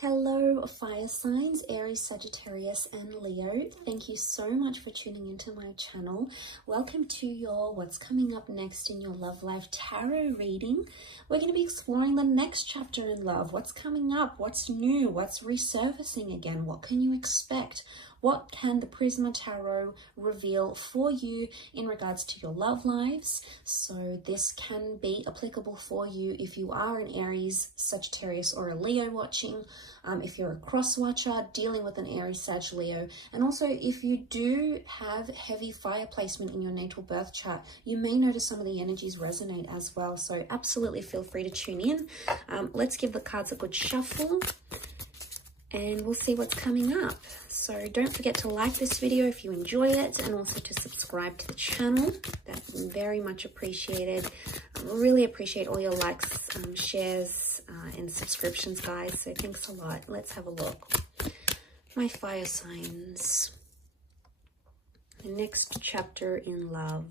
Hello, fire signs, Aries, Sagittarius, and Leo. Thank you so much for tuning into my channel. Welcome to your What's Coming Up Next in Your Love Life Tarot reading. We're going to be exploring the next chapter in love. What's coming up? What's new? What's resurfacing again? What can you expect? What can the Prisma Tarot reveal for you in regards to your love lives? So this can be applicable for you if you are an Aries, Sagittarius, or a Leo watching. If you're a cross watcher dealing with an Aries, Sag, Leo, and also if you do have heavy fire placement in your natal birth chart, you may notice some of the energies resonate as well. So absolutely feel free to tune in. Let's give the cards a good shuffle and we'll see what's coming up. So don't forget to like this video if you enjoy it, and also to subscribe to the channel. That's very much appreciated. I really appreciate all your likes, shares, and subscriptions, guys. So thanks a lot. Let's have a look. My fire signs. The next chapter in love.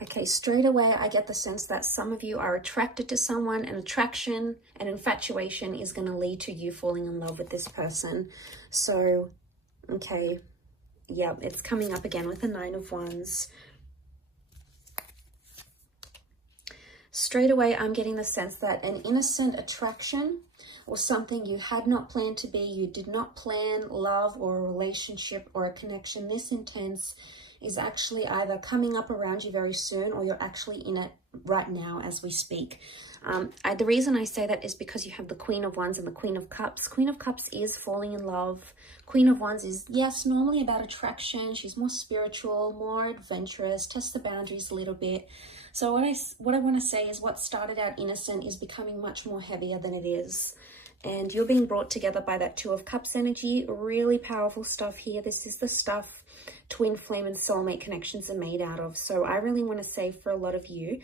Okay, straight away, I get the sense that some of you are attracted to someone, and attraction and infatuation is going to lead to you falling in love with this person. So, okay, yeah, it's coming up again with the Nine of Wands. Straight away, I'm getting the sense that an innocent attraction or something you had not planned to be, you did not plan love or a relationship or a connection this intense, is actually either coming up around you very soon, or you're actually in it right now as we speak. The reason I say that is because you have the Queen of Wands and the Queen of Cups. Queen of Cups is falling in love. Queen of Wands is, yes, normally about attraction. She's more spiritual, more adventurous, tests the boundaries a little bit. So what I want to say is what started out innocent is becoming much more heavier than it is. And you're being brought together by that Two of Cups energy. Really powerful stuff here. This is the stuff twin flame and soulmate connections are made out of. So I really want to say for a lot of you,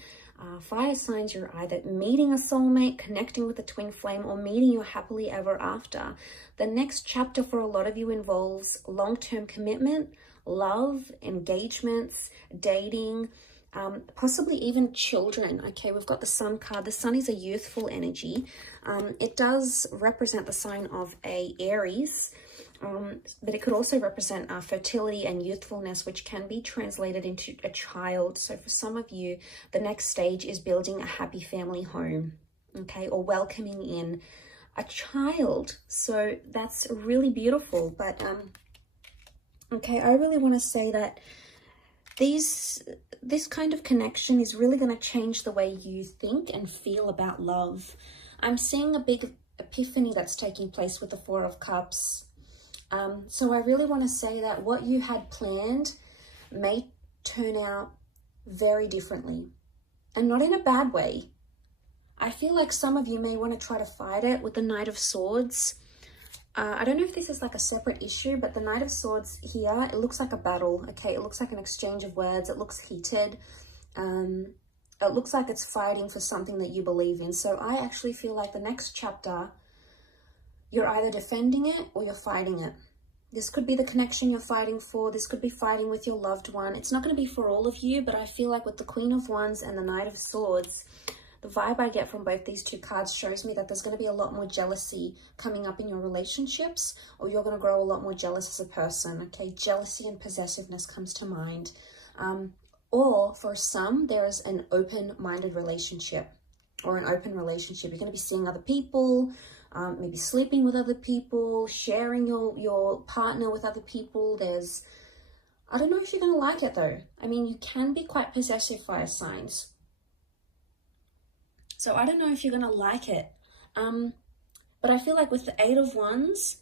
fire signs, you're either meeting a soulmate, connecting with a twin flame, or meeting your happily ever after. The next chapter for a lot of you involves long-term commitment, love, engagements, dating, possibly even children. Okay, we've got the Sun card. The Sun is a youthful energy. It does represent the sign of a Aries, but it could also represent fertility and youthfulness, which can be translated into a child. So for some of you, the next stage is building a happy family home, okay, or welcoming in a child. So that's really beautiful. But okay, I really want to say that this kind of connection is really going to change the way you think and feel about love. I'm seeing a big epiphany that's taking place with the Four of Cups. So I really want to say that what you had planned may turn out very differently, and not in a bad way. I feel like some of you may want to try to fight it with the Knight of Swords. I don't know if this is like a separate issue, but the Knight of Swords here, it looks like a battle, okay? It looks like an exchange of words. It looks heated. It looks like it's fighting for something that you believe in. So I actually feel like the next chapter, you're either defending it or you're fighting it. This could be the connection you're fighting for. This could be fighting with your loved one. It's not going to be for all of you, but I feel like with the Queen of Wands and the Knight of Swords, the vibe I get from both these two cards shows me that there's going to be a lot more jealousy coming up in your relationships, or you're going to grow a lot more jealous as a person, okay? Jealousy and possessiveness comes to mind. Or for some, there is an open-minded relationship or an open relationship. You're going to be seeing other people, maybe sleeping with other people, sharing your partner with other people. I don't know if you're going to like it though. I mean, you can be quite possessive, fire signs. So I don't know if you're going to like it. But I feel like with the Eight of Wands,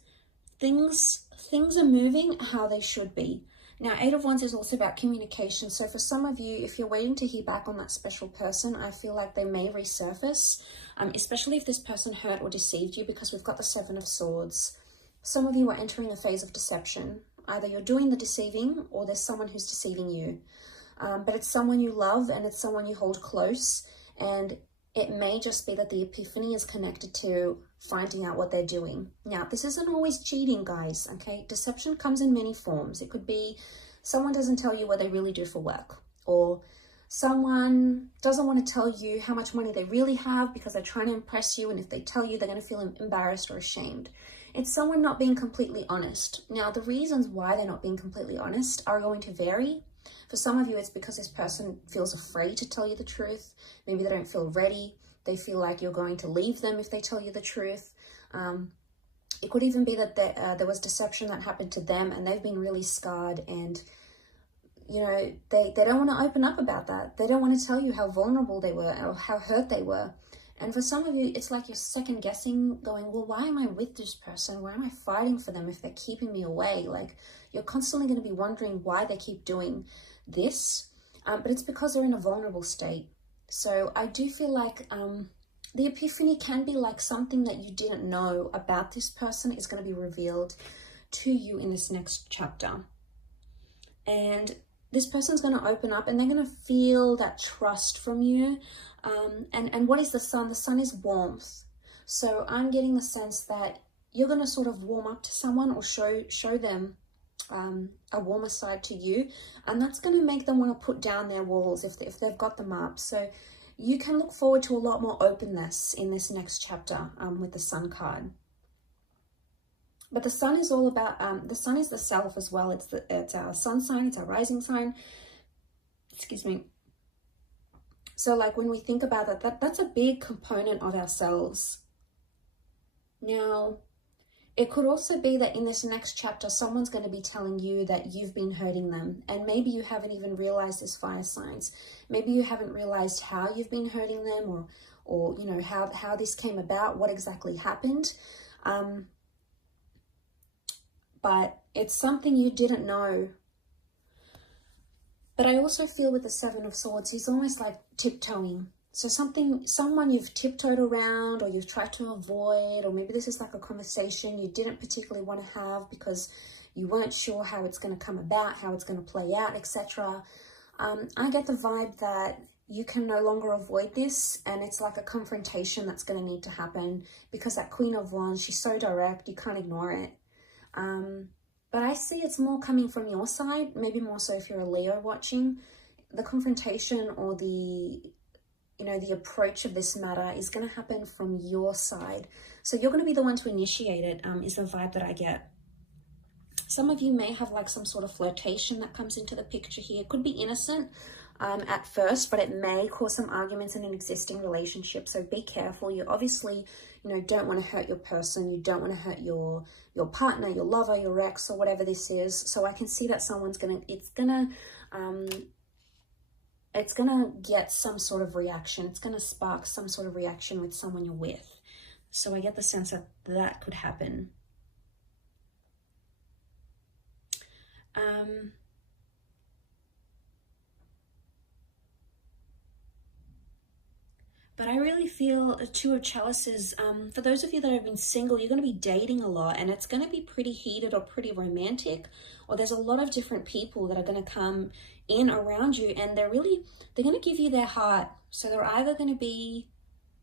things are moving how they should be. Now, Eight of Wands is also about communication. So for some of you, if you're waiting to hear back on that special person, I feel like they may resurface, especially if this person hurt or deceived you, because we've got the Seven of Swords. Some of you are entering a phase of deception. Either you're doing the deceiving or there's someone who's deceiving you. But it's someone you love and it's someone you hold close, and it may just be that the epiphany is connected to finding out what they're doing. Now, this isn't always cheating, guys, okay? Deception comes in many forms. It could be someone doesn't tell you what they really do for work, or Someone doesn't want to tell you how much money they really have because they're trying to impress you, and if they tell you, they're going to feel embarrassed or ashamed. It's someone not being completely honest. Now, the reasons why they're not being completely honest are going to vary. For some of you, it's because this person feels afraid to tell you the truth. Maybe they don't feel ready. They feel like you're going to leave them if they tell you the truth. It could even be that there was deception that happened to them and they've been really scarred, and you know, they don't want to open up about that. They don't want to tell you how vulnerable they were or how hurt they were. And for some of you, it's like you're second guessing, going, well, why am I with this person? Why am I fighting for them if they're keeping me away? Like, you're constantly going to be wondering why they keep doing this. But it's because they're in a vulnerable state. So I do feel like the epiphany can be like something that you didn't know about this person is going to be revealed to you in this next chapter. And this person's going to open up and they're going to feel that trust from you. And what is the sun? The sun is warmth. So I'm getting the sense that you're going to sort of warm up to someone or show them a warmer side to you. And that's going to make them want to put down their walls if they've got them up. So you can look forward to a lot more openness in this next chapter with the sun card. But the sun is all about, the sun is the self as well. It's our sun sign, it's our rising sign. Excuse me. So like when we think about that's a big component of ourselves. Now, it could also be that in this next chapter, someone's going to be telling you that you've been hurting them. And maybe you haven't even realized this, fire signs. Maybe you haven't realized how you've been hurting them, or you know, how this came about, what exactly happened. But it's something you didn't know. But I also feel with the Seven of Swords, he's almost like tiptoeing. So someone you've tiptoed around, or you've tried to avoid, or maybe this is like a conversation you didn't particularly want to have because you weren't sure how it's going to come about, how it's going to play out, etc. I get the vibe that you can no longer avoid this, and it's like a confrontation that's going to need to happen, because that Queen of Wands, she's so direct, you can't ignore it. But I see it's more coming from your side, maybe more so if you're a Leo watching. The confrontation or the approach of this matter is going to happen from your side. So you're going to be the one to initiate it, is the vibe that I get. Some of you may have like some sort of flirtation that comes into the picture here. It could be innocent at first, but it may cause some arguments in an existing relationship. So be careful. You obviously, don't want to hurt your person. You don't want to hurt your partner, your lover, your ex, or whatever this is. So I can see that it's gonna get some sort of reaction. It's gonna spark some sort of reaction with someone you're with. So I get the sense that could happen. But I really feel a Two of Chalices. For those of you that have been single, you're going to be dating a lot, and it's going to be pretty heated or pretty romantic, or there's a lot of different people that are going to come in around you, and they're going to give you their heart. So they're either going to be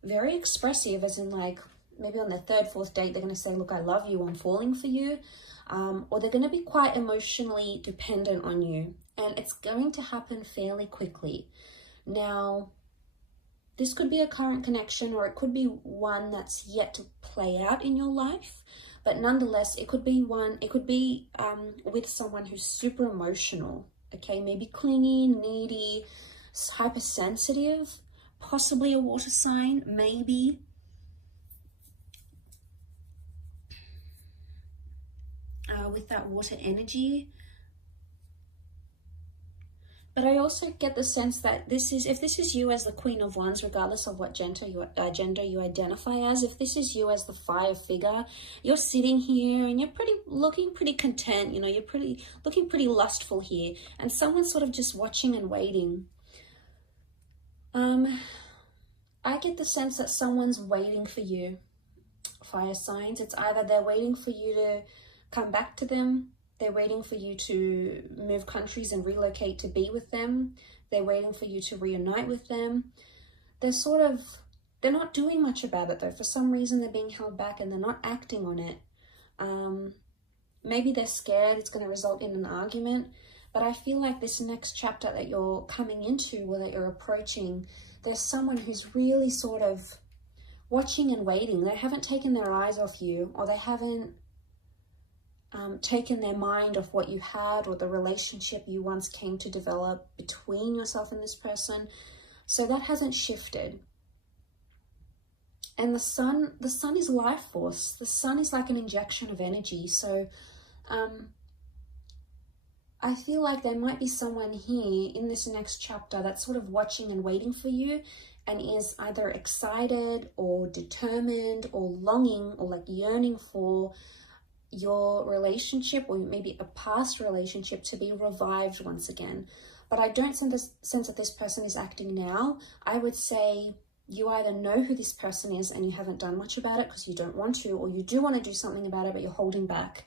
very expressive, as in like maybe on their third, fourth date, they're going to say, look, I love you, I'm falling for you. Or they're going to be quite emotionally dependent on you, and it's going to happen fairly quickly. Now, this could be a current connection, or it could be one that's yet to play out in your life. But nonetheless, it could be with someone who's super emotional, okay? Maybe clingy, needy, hypersensitive, possibly a water sign, maybe. With that water energy. But I also get the sense that if this is you as the Queen of Wands, regardless of what gender you identify as, if this is you as the fire figure, you're sitting here and you're looking pretty content, you're looking pretty lustful here, and someone's sort of just watching and waiting. I get the sense that someone's waiting for you, fire signs. It's either they're waiting for you to come back to them, they're waiting for you to move countries and relocate to be with them, they're waiting for you to reunite with them. They're not doing much about it though. For some reason they're being held back and they're not acting on it. Maybe they're scared it's going to result in an argument. But I feel like this next chapter that you're coming into, or that you're approaching, there's someone who's really sort of watching and waiting. They haven't taken their eyes off you, or they haven't taken their mind off what you had, or the relationship you once came to develop between yourself and this person. So that hasn't shifted. And the sun is life force. The sun is like an injection of energy. So I feel like there might be someone here in this next chapter that's sort of watching and waiting for you, and is either excited or determined or longing or like yearning for your relationship, or maybe a past relationship, to be revived once again. But I don't sense that this person is acting now. I would say you either know who this person is and you haven't done much about it because you don't want to, or you do want to do something about it but you're holding back.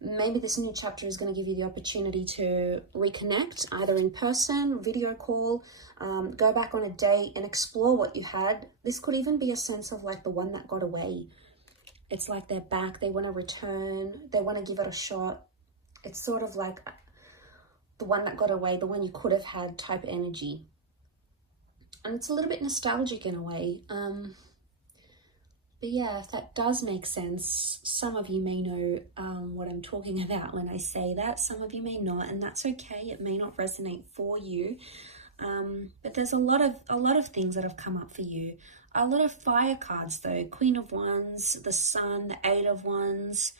Maybe this new chapter is going to give you the opportunity to reconnect, either in person, video call, go back on a date and explore what you had. This could even be a sense of like the one that got away. It's like they're back, they want to return, they want to give it a shot. It's sort of like the one that got away, the one you could have had type energy. And it's a little bit nostalgic in a way. But yeah, if that does make sense, some of you may know what I'm talking about when I say that. Some of you may not, and that's okay. It may not resonate for you. But there's a lot of things that have come up for you. A lot of fire cards though. Queen of Wands, the Sun, the Eight of Wands.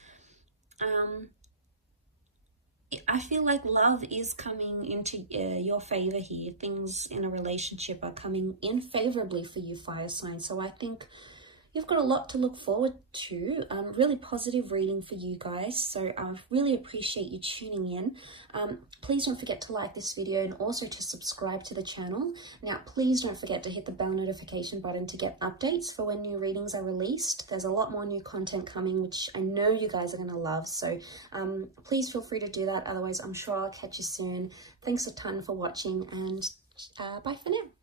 I feel like love is coming into your favor here. Things in a relationship are coming in favorably for you, fire sign. So I think you've got a lot to look forward to. Really positive reading for you guys. So I really appreciate you tuning in. Please don't forget to like this video and also to subscribe to the channel. Now, please don't forget to hit the bell notification button to get updates for when new readings are released. There's a lot more new content coming, which I know you guys are going to love. So please feel free to do that. Otherwise, I'm sure I'll catch you soon. Thanks a ton for watching, and bye for now.